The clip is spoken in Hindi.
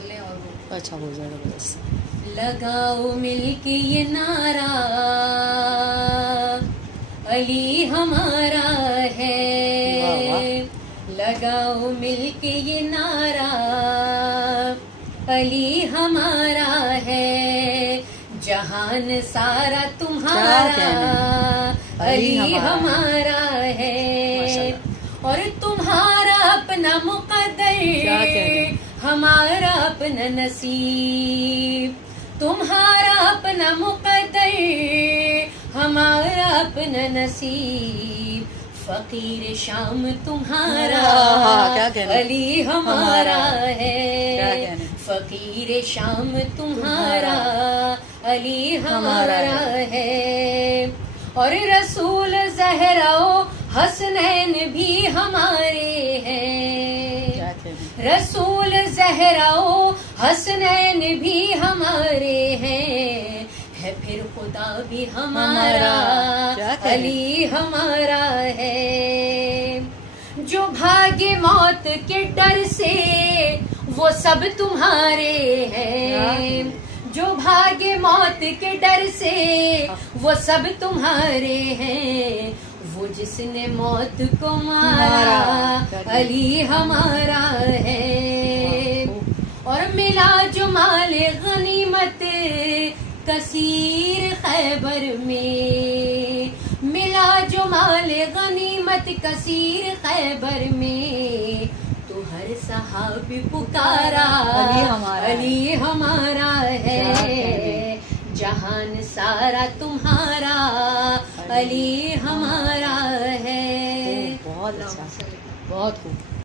कर लें और वो अच्छा हो जाएगा बस। लगाओ मिलके ये नारा, अली हमारा है। लगाओ मिलके ये नारा, अली हमारा है। जहान सारा तुम्हारा, अली हमारा है। और तुम्हारा अपना मुक़द्दर, हमारा अपना नसीब। तुम्हारा अपना मुक़द्दर, हमारा अपना नसीब। फकीर शाम तुम्हारा, अली हमारा है। फकीर शाम तुम्हारा, अली हमारा है। और रसूल ज़हराओ हसनैन भी हमारे हैं। रसूल ज़हराओ हसनैन भी हमारे हैं। है फिर खुदा भी हमारा, अली हमारा है। जो भागे मौत के डर से वो सब तुम्हारे हैं। जो भागे मौत के डर से वो सब तुम्हारे हैं। वो जिसने मौत को मारा, अली हमारा है। और मिला जो माले गनीमत कसीर खैबर में, मिला जो माले गनीमत कसीर खैबर में। तो हर सहाबी पुकारा, अली हमारा है। जहान सारा तुम्हारा, अली हमारा है। बहुत अच्छा, बहुत खूब।